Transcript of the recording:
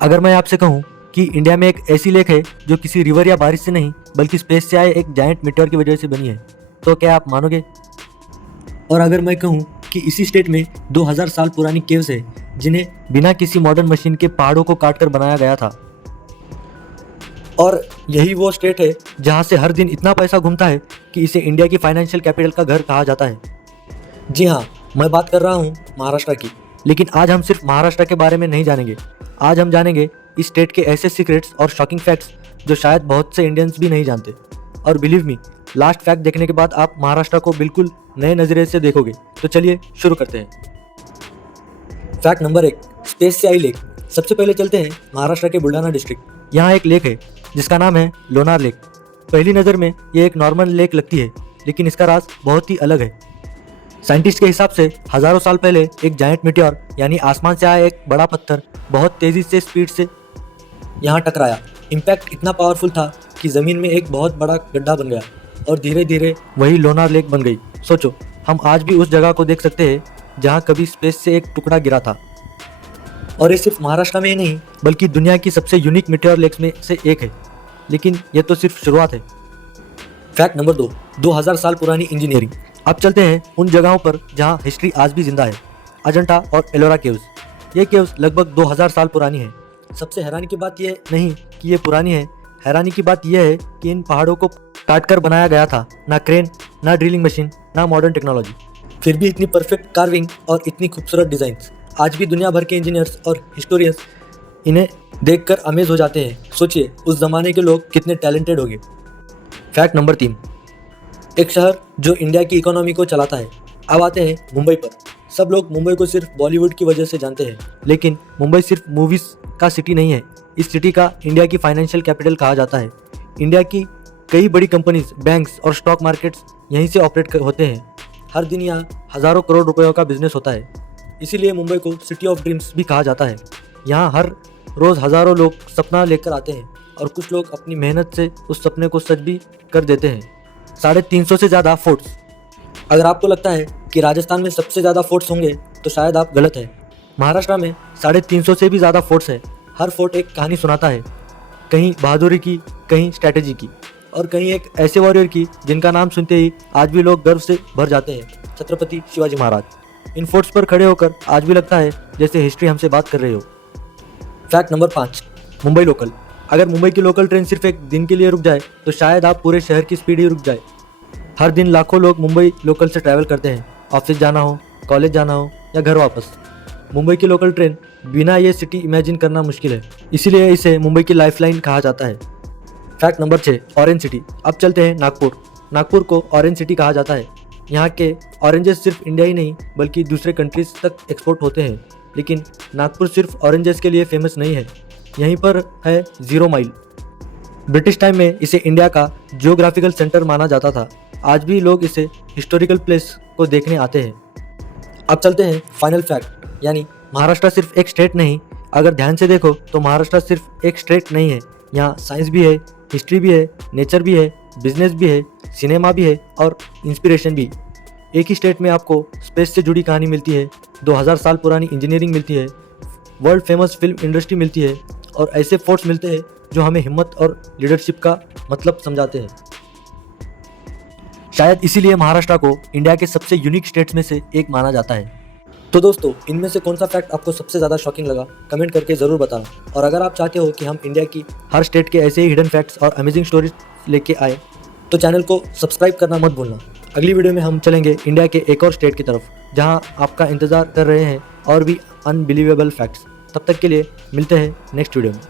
अगर मैं आपसे कहूँ कि इंडिया में एक ऐसी लेक है जो किसी रिवर या बारिश से नहीं बल्कि स्पेस से आए एक जायंट मीटियोर की वजह से बनी है, तो क्या आप मानोगे? और अगर मैं कहूँ कि इसी स्टेट में 2000 साल पुरानी केव्स है जिन्हें बिना किसी मॉडर्न मशीन के पहाड़ों को काटकर बनाया गया था, और यही वो स्टेट है जहाँ से हर दिन इतना पैसा घूमता है कि इसे इंडिया की फाइनेंशियल कैपिटल का घर कहा जाता है। जी हाँ, मैं बात कर रहा हूँ महाराष्ट्र की। लेकिन आज हम सिर्फ महाराष्ट्र के बारे में नहीं जानेंगे, आज हम जानेंगे इस स्टेट के ऐसे सीक्रेट्स और शॉकिंग फैक्ट्स जो शायद बहुत से इंडियंस भी नहीं जानते। और बिलीव मी, लास्ट फैक्ट देखने के बाद आप महाराष्ट्र को बिल्कुल नए नज़रिए से देखोगे। तो चलिए शुरू करते हैं। फैक्ट नंबर 1, स्पेस से आई लेक। सबसे पहले चलते हैं महाराष्ट्र के बुलढाना डिस्ट्रिक्ट। यहाँ एक लेक है जिसका नाम है लोनार लेक। पहली नज़र में ये एक नॉर्मल लेक लगती है, लेकिन इसका राज बहुत ही अलग है। साइंटिस्ट के हिसाब से हजारों साल पहले एक जायंट मीटियोर यानी आसमान से आया एक बड़ा पत्थर बहुत तेजी से स्पीड से यहाँ टकराया। इम्पैक्ट इतना पावरफुल था कि ज़मीन में एक बहुत बड़ा गड्ढा बन गया और धीरे धीरे वही लोनार लेक बन गई। सोचो, हम आज भी उस जगह को देख सकते हैं जहाँ कभी स्पेस से एक टुकड़ा गिरा था। और ये सिर्फ महाराष्ट्र में ही नहीं बल्कि दुनिया की सबसे यूनिक मीटियोर लेक्स में से एक है। लेकिन ये तो सिर्फ शुरुआत है। फैक्ट नंबर 2, 2000 साल पुरानी इंजीनियरिंग। अब चलते हैं उन जगहों पर जहाँ हिस्ट्री आज भी जिंदा है। अजंता और एलोरा केव्स। ये केव्स लगभग 2000 साल पुरानी है। सबसे हैरानी की बात यह नहीं कि ये पुरानी है, हैरानी की बात यह है कि इन पहाड़ों को काटकर बनाया गया था। ना क्रेन, ना ड्रिलिंग मशीन, ना मॉडर्न टेक्नोलॉजी, फिर भी इतनी परफेक्ट कार्विंग और इतनी खूबसूरत डिजाइन। आज भी दुनिया भर के इंजीनियर्स और हिस्टोरियंस इन्हें देखकर अमेज हो जाते हैं। सोचिए उस जमाने के लोग कितने टैलेंटेड होंगे। फैक्ट नंबर 3, एक शहर जो इंडिया की इकोनॉमी को चलाता है। अब आते हैं मुंबई पर। सब लोग मुंबई को सिर्फ बॉलीवुड की वजह से जानते हैं, लेकिन मुंबई सिर्फ मूवीज का सिटी नहीं है। इस सिटी का इंडिया की फाइनेंशियल कैपिटल कहा जाता है। इंडिया की कई बड़ी कंपनीज, बैंक्स और स्टॉक मार्केट्स यहीं से ऑपरेट होते हैं। हर दिन यहाँ हज़ारों करोड़ रुपयों का बिजनेस होता है। इसीलिए मुंबई को सिटी ऑफ ड्रीम्स भी कहा जाता है। यहाँ हर रोज़ हज़ारों लोग सपना लेकर आते हैं और कुछ लोग अपनी मेहनत से उस सपने को सच भी कर देते हैं। 350 से ज़्यादा फोर्ट्स। अगर आपको लगता है कि राजस्थान में सबसे ज़्यादा फोर्ट्स होंगे तो शायद आप गलत हैं। महाराष्ट्र में 350 से भी ज़्यादा फोर्ट्स हैं। हर फोर्ट एक कहानी सुनाता है, कहीं बहादुरी की, कहीं स्ट्रैटेजी की, और कहीं एक ऐसे वॉरियर की जिनका नाम सुनते ही आज भी लोग गर्व से भर जाते हैं, छत्रपति शिवाजी महाराज। इन फोर्ट्स पर खड़े होकर आज भी लगता है जैसे हिस्ट्री हमसे बात कर रही हो। Fact number 5, Mumbai local. अगर मुंबई की लोकल ट्रेन सिर्फ एक दिन के लिए रुक जाए तो शायद आप पूरे शहर की स्पीड ही रुक जाए। हर दिन लाखों लोग मुंबई लोकल से ट्रैवल करते हैं, ऑफिस जाना हो, कॉलेज जाना हो या घर वापस। मुंबई की लोकल ट्रेन बिना ये सिटी इमेजिन करना मुश्किल है, इसीलिए इसे मुंबई की लाइफलाइन कहा जाता है। Fact number 6, orange city. अब चलते हैं नागपुर। नागपुर को ऑरेंज सिटी कहा जाता है। यहाँ के ऑरेंजेस सिर्फ इंडिया ही नहीं बल्कि दूसरे कंट्रीज तक एक्सपोर्ट होते हैं। लेकिन नागपुर सिर्फ ऑरेंजेस के लिए फेमस नहीं है, यहीं पर है 0 माइल। ब्रिटिश टाइम में इसे इंडिया का जियोग्राफिकल सेंटर माना जाता था। आज भी लोग इसे हिस्टोरिकल प्लेस को देखने आते हैं। अब चलते हैं फाइनल फैक्ट, यानी महाराष्ट्र सिर्फ एक स्टेट नहीं। अगर ध्यान से देखो तो महाराष्ट्र सिर्फ एक स्टेट नहीं है, यहाँ साइंस भी है, हिस्ट्री भी है, नेचर भी है, बिजनेस भी है, सिनेमा भी है और इंस्पिरेशन भी। एक ही स्टेट में आपको स्पेस से जुड़ी कहानी मिलती है, 2000 साल पुरानी इंजीनियरिंग मिलती है, वर्ल्ड फेमस फिल्म इंडस्ट्री मिलती है और ऐसे फोर्ट्स मिलते हैं जो हमें हिम्मत और लीडरशिप का मतलब समझाते हैं। शायद इसीलिए महाराष्ट्र को इंडिया के सबसे यूनिक स्टेट्स में से एक माना जाता है। तो दोस्तों, इनमें से कौन सा फैक्ट आपको सबसे ज़्यादा शॉकिंग लगा, कमेंट करके ज़रूर बताना। और अगर आप चाहते हो कि हम इंडिया की हर स्टेट के ऐसे ही हिडन फैक्ट्स और अमेजिंग स्टोरीज लेके आए तो चैनल को सब्सक्राइब करना मत भूलना। अगली वीडियो में हम चलेंगे इंडिया के एक और स्टेट की तरफ जहां आपका इंतज़ार कर रहे हैं और भी अनबिलीवेबल फैक्ट्स। तब तक के लिए मिलते हैं नेक्स्ट वीडियो में।